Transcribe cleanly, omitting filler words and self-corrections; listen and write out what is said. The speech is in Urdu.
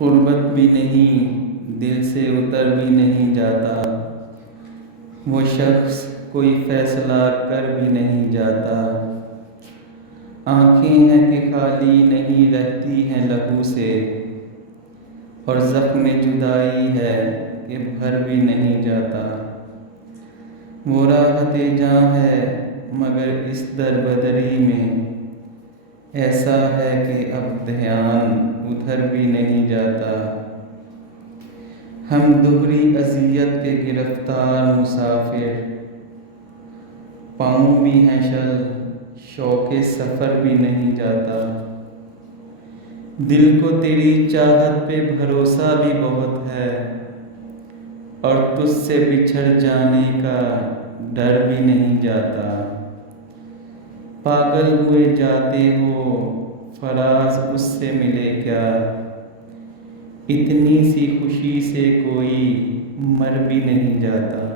قربت بھی نہیں، دل سے اتر بھی نہیں جاتا، وہ شخص کوئی فیصلہ کر بھی نہیں جاتا۔ آنکھیں ہیں کہ خالی نہیں رہتی ہیں لہو سے، اور زخم جدائی ہے کہ بھر بھی نہیں جاتا۔ وہ راحت جاں ہے مگر اس در بدری میں، ایسا ہے کہ اب دھیان ادھر بھی نہیں جاتا۔ ہم دوہری اذیت کے گرفتار مسافر، پاؤں بھی ہیں شل، شوق سفر بھی نہیں جاتا۔ دل کو تیری چاہت پہ بھروسہ بھی بہت ہے، اور تجھ سے بچھڑ جانے کا ڈر بھی نہیں جاتا۔ پاگل ہوئے جاتے ہو فراز اس سے ملے کیا، اتنی سی خوشی سے کوئی مر بھی نہیں جاتا۔